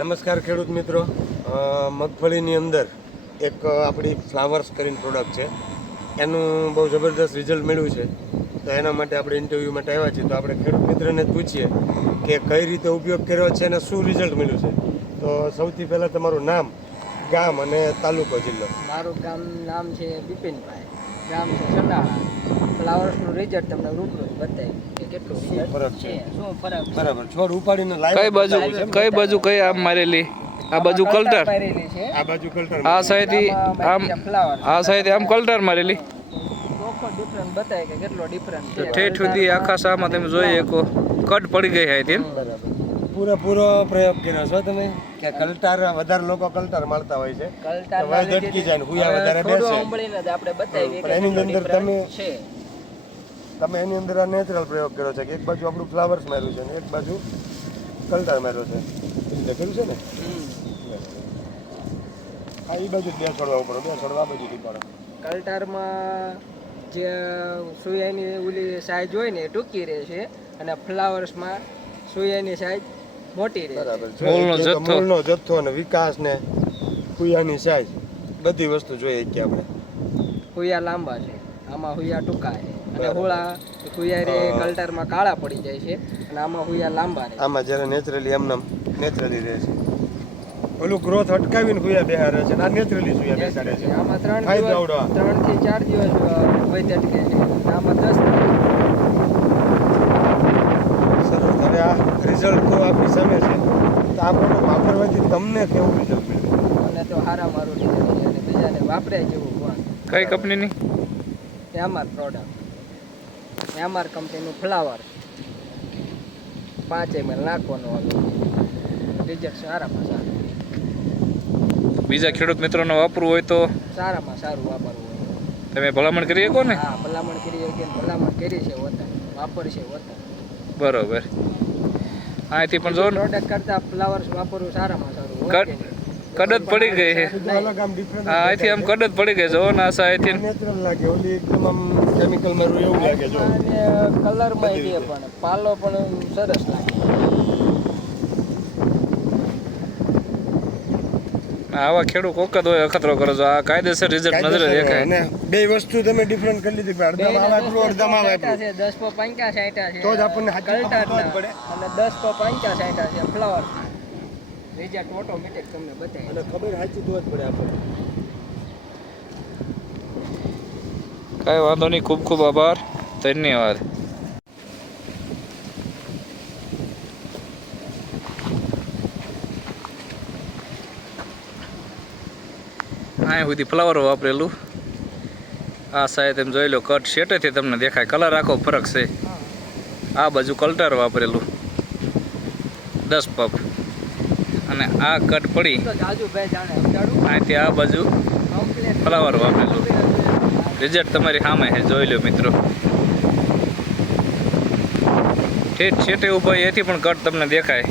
નમસ્કાર ખેડૂત મિત્રો, મગફળીની અંદર એક આપણી ફ્લાવર્સ કરીને પ્રોડક્ટ છે, એનું બહુ જબરદસ્ત રિઝલ્ટ મળ્યું છે. તો એના માટે આપણે ઇન્ટરવ્યૂ માટે આવ્યા છીએ. તો આપણે ખેડૂત મિત્રને જ પૂછીએ કે કઈ રીતે ઉપયોગ કર્યો છે અને શું રિઝલ્ટ મળ્યું છે. તો સૌથી પહેલાં તમારું નામ, ગામ અને તાલુકો, જિલ્લો. મારું નામ છે બિપિનભાઈ, ગામ છે સડાળા. ફ્લાવર્સનું રિઝલ્ટ તમને રૂબરૂ બતાવી કે કેટલું ફરક છે, શું ફરક છે. બરાબર. છોડ ઉપાડીને કઈ બાજુ કઈ આમ મારેલી? આ બાજુ કલ્ટર, પારેલી છે, આ બાજુ કલ્ટર, આ સાઈડથી આમ, ફ્લાવર આ સાઈડથી આમ કલ્ટર મારેલી. ચોખ્ખો ડિફરન્સ બતાવે કે કેટલો ડિફરન્સ છે. ઠેઠ સુધી આખા સામાં તમે જોઈએ એક કટ પડી ગઈ છે તેમ. પૂરેપૂરો પ્રયોગ કર્યો છો તમે કે કલ્ટાર વધારે લોકો કલ્ટાર મારતા હોય છે, કલ્ટાર તો વય દટકી જાય ને હુયા વધારે બેસે. સાંભળીને જ આપણે બતાવી પણ એની અંદર છે. તમે એની અંદર આ નેચરલ પ્રયોગ કર્યો છે કે એક બાજુ આપણું ફ્લાવર્સ માર્યું છે ને એક બાજુ કલ્ટાર માર્યો છે. એટલે કર્યું છે ને આ એ બાજુ બે છોડવા ઉપર, બે છોડવા આ બાજુથી પડે. કલ્ટારમાં જે સોયાની ઓલી સાઈઝ હોય ને એ ટૂંકી રહે છે અને ફ્લાવર્સમાં સોયાની સાઈઝ મોટી રહે છે. બરાબર છે. મૂળનો જથ્થો અને વિકાસ ને હુયાની સાઈઝ બધી વસ્તુ જોઈએ કે આપણે. હુયા લાંબા છે, આમાં હુયા ટૂંકા છે અને હુયા રે કલ્ટરમાં કાળા પડી જાય છે અને આમાં હુયા લાંબા રહે. આમાં જ્યારે નેચરલી એમનામ નેચરલી રહે છે. ઓલું ગ્રોથ અટકાવીને હુયા બેહારે છે, આ નેચરલી હુયા બેસાડે છે. આમાં 3 થી 4 દિવસ વૈધ અટકે છે, આમાં 10 સરસ. હવે આ રિઝલ્ટ તો આપણી સામે છે, તો આ પ્રોડક્ટ વાપરવાથી તમને કેવું રિઝલ્ટ મળ્યું? અને તો હારા મારું રિઝલ્ટ છે અને બીજાને વાપરે જેવું કોણ. કઈ કંપનીની? એમઆર પ્રોડક્ટ, એમઆર કંપનીનું ફ્લાવર 5 ml નાખવાનું હતું, રિઝલ્ટ સારામાં સારું. બીજા ખેડૂત મિત્રોને વાપરવું હોય તો સારામાં સારું વાપરવું હોય. તમે ભલામણ કરી શકો ને? હા, ભલામણ કરી કે ભલામણ કરી છે વતન વાપરશે વતન. બરોબર. અહીંથી પણ જો ને પ્રોડક્ટ કરતા ફ્લાવર્સ વાપરવું સારામાં સારું. કડત પડી ગઈ છે. અલગ આમ ડિફરન્ટ. હા, અહીંથી આમ કડત પડી ગઈ. જો ને આ સાઈડથી નેચરલ લાગે, ઓલી એકદમ આમ કેમિકલ મારું એવું લાગે. જો અને કલરમાં એ પણ પાલો પણ સરસ લાગે. આવા ખેડૂત કોક જ હોય અખતરો કરો છો. આ કાયદેસર રિઝલ્ટ નજરે દેખાય. અને બે વસ્તુ તમે ડિફરન્ટ કરી લીધી. અડધામાં આવે એટલું, અડધામાં આવે એટલું. 10 પર 50 60 છે તો જ આપણને સાચું ખબર પડે. અને 10 પર 50 60 છે ફ્લાવર. રિઝલ્ટ ઓટોમેટિક તમને બતાવે. અને ખબર સાચી તો જ પડે આપણને. કાંઈ વાંધો નહીં. ખૂબ ખૂબ આભાર. ધન્યવાદ. અહીં સુધી ફ્લાવર વાપરેલું. આ સાઈડ તમે જોઈ લો, કટ શેટેથી તમને દેખાય, કલર આખો ફરક છે. આ બાજુ કલ્ટર વાપરેલું 10 પપ અને આ કટ પડી તો જાજુભાઈ જાણે સમજાડું. અહીંથી આ બાજુ ફ્લાવર વાપરેલું. રિઝલ્ટ તમારી સામે છે, જોઈ લો મિત્રો. ઠેઠ શેટે ઉભા એથી પણ કટ તમને દેખાય.